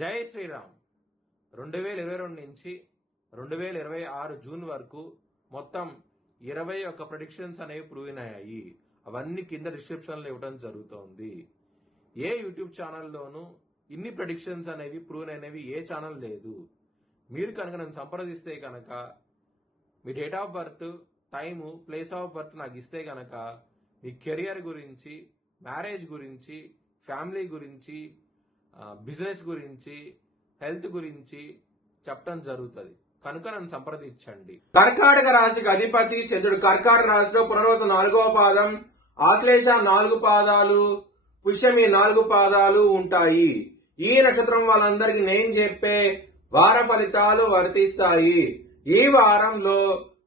జై శ్రీరామ్. 2022 నుంచి 2026 జూన్ వరకు మొత్తం 21 ప్రెడిక్షన్స్ అనేవి ప్రూవ్ అయ్యాయి. అవన్నీ కింద డిస్క్రిప్షన్లో ఇవ్వడం జరుగుతోంది. ఏ యూట్యూబ్ ఛానల్లోనూ ఇన్ని ప్రెడిక్షన్స్ అనేవి ప్రూవ్ అయినవి ఏ ఛానల్ లేదు. మీరు కనుక నన్ను సంప్రదిస్తే కనుక మీ date of birth, time, place of birth నాకు ఇస్తే కనుక మీ కెరియర్ గురించి, మ్యారేజ్ గురించి, ఫ్యామిలీ గురించి, బిజినెస్ గురించి, హెల్త్ గురించి చెప్పడం జరుగుతుంది. కనుక నన్ను సంప్రదించండి. కర్కాటక రాశికి అధిపతి చంద్రుడు. కర్కాటక రాశిలో పునర్వసు 4వ పాదం, ఆశ్లేష 4 పాదాలు, పుష్యమి 4 పాదాలు ఉంటాయి. ఈ నక్షత్రం వాళ్ళందరికీ నేను చెప్పే వార ఫలితాలు వర్తిస్తాయి. ఈ వారంలో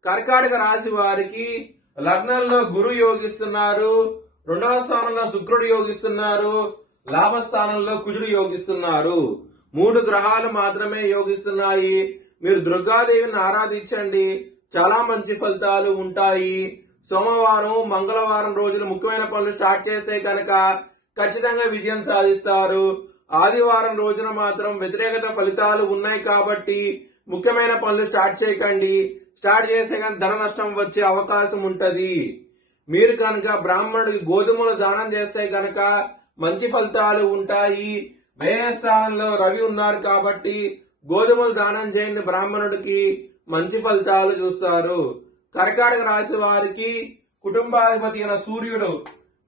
కర్కాటక రాశి వారికి లగ్నంలో గురు యోగిస్తున్నారు, 2వ స్థానంలో శుక్రుడు యోగిస్తున్నారు, లాభస్థానంలో కుజుడు యోగిస్తున్నారు. 3 గ్రహాలు మాత్రమే యోగిస్తున్నాయి. మీరు దుర్గాదేవిని ఆరాధించండి, చాలా మంచి ఫలితాలు ఉంటాయి. సోమవారం, మంగళవారం రోజులు ముఖ్యమైన పనులు స్టార్ట్ చేస్తే కనుక ఖచ్చితంగా విజయం సాధిస్తారు. ఆదివారం రోజున మాత్రం వ్యతిరేకత ఫలితాలు ఉన్నాయి కాబట్టి ముఖ్యమైన పనులు స్టార్ట్ చేయకండి. స్టార్ట్ చేస్తే కనుక ధన నష్టం వచ్చే అవకాశం ఉంటది. మీరు కనుక బ్రాహ్మణుడికి గోధుమలు దానం చేస్తే కనుక మంచి ఫలితాలు ఉంటాయి. వ్యయస్థానంలో రవి ఉన్నారు కాబట్టి గోధుమలు దానం చేయండి, బ్రాహ్మణుడికి మంచి ఫలితాలు చూస్తారు. కర్కాటక రాశి వారికి కుటుంబాధిపతి అయిన సూర్యుడు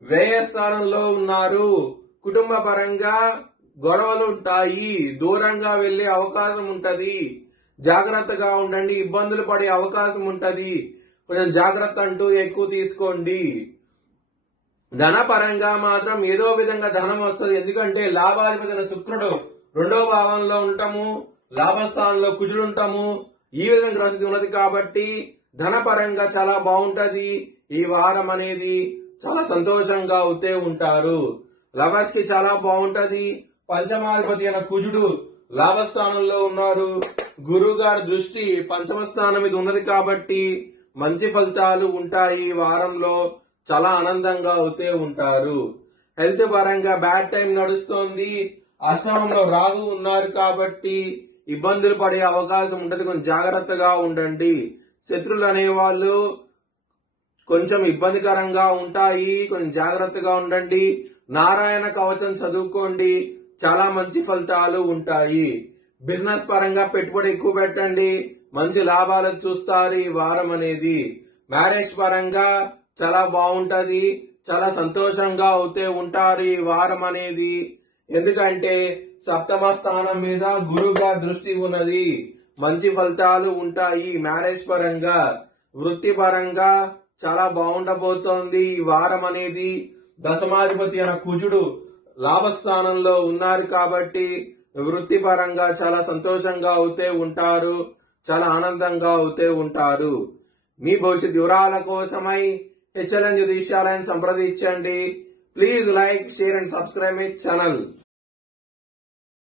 వ్యయస్థానంలో ఉన్నారు. కుటుంబ పరంగా గొడవలు ఉంటాయి, దూరంగా వెళ్లే అవకాశం ఉంటది. జాగ్రత్తగా ఉండండి, ఇబ్బందులు పడే అవకాశం ఉంటది. కొంచెం జాగ్రత్త అంటూ ఎక్కువ తీసుకోండి. ధన పరంగా మాత్రం ఏదో విధంగా ధనం వస్తుంది. ఎందుకంటే లాభాధిపతి శుక్రుడు 2వ భావంలో ఉంటాము, లాభస్థానంలో కుజుడు ఉంటాము. ఈ విధంగా గ్రహస్థితి ఉన్నది కాబట్టి ధన పరంగా చాలా బాగుంటది. ఈ వారం అనేది చాలా సంతోషంగా అవుతే ఉంటారు. లవర్స్ కి చాలా బాగుంటది. పంచమాధిపతి అయిన కుజుడు లాభస్థానంలో ఉన్నారు. గురువు గారి దృష్టి పంచమ స్థానం మీద ఉన్నది కాబట్టి మంచి ఫలితాలు ఉంటాయి. ఈ వారంలో చాలా ఆనందంగా అవుతే ఉంటారు. హెల్త్ పరంగా బ్యాడ్ టైం నడుస్తోంది. అష్టమంలో రాహు ఉన్నారు కాబట్టి ఇబ్బందులు పడే అవకాశం ఉంటది. కొంచెం జాగ్రత్తగా ఉండండి. శత్రువులు అనేవాళ్ళు కొంచెం ఇబ్బందికరంగా ఉంటాయి. కొంచెం జాగ్రత్తగా ఉండండి. నారాయణ కవచం చదువుకోండి, చాలా మంచి ఫలితాలు ఉంటాయి. బిజినెస్ పరంగా పెట్టుబడి ఎక్కువ పెట్టండి, మంచి లాభాలు చూస్తారు ఈ వారం అనేది. మ్యారేజ్ పరంగా చాలా బాగుంటది, చాలా సంతోషంగా అవుతే ఉంటారు ఈ వారం అనేది. ఎందుకంటే 7వ స్థానం మీద గురువుగా దృష్టి ఉన్నది. మంచి ఫలితాలు ఉంటాయి. మ్యారేజ్ పరంగా, వృత్తి పరంగా చాలా బాగుండబోతోంది ఈ వారం అనేది. దశమాధిపతి అయిన కుజుడు లాభస్థానంలో ఉన్నారు కాబట్టి వృత్తి పరంగా చాలా సంతోషంగా అవుతే ఉంటారు, చాలా ఆనందంగా అవుతే ఉంటారు. మీ భవిష్యత్ వివరాల కోసమై హెచ్ఎల్ఎన్ జ్యోతిష్యాలయాన్ని సంప్రదించండి. Please like, share and subscribe my channel.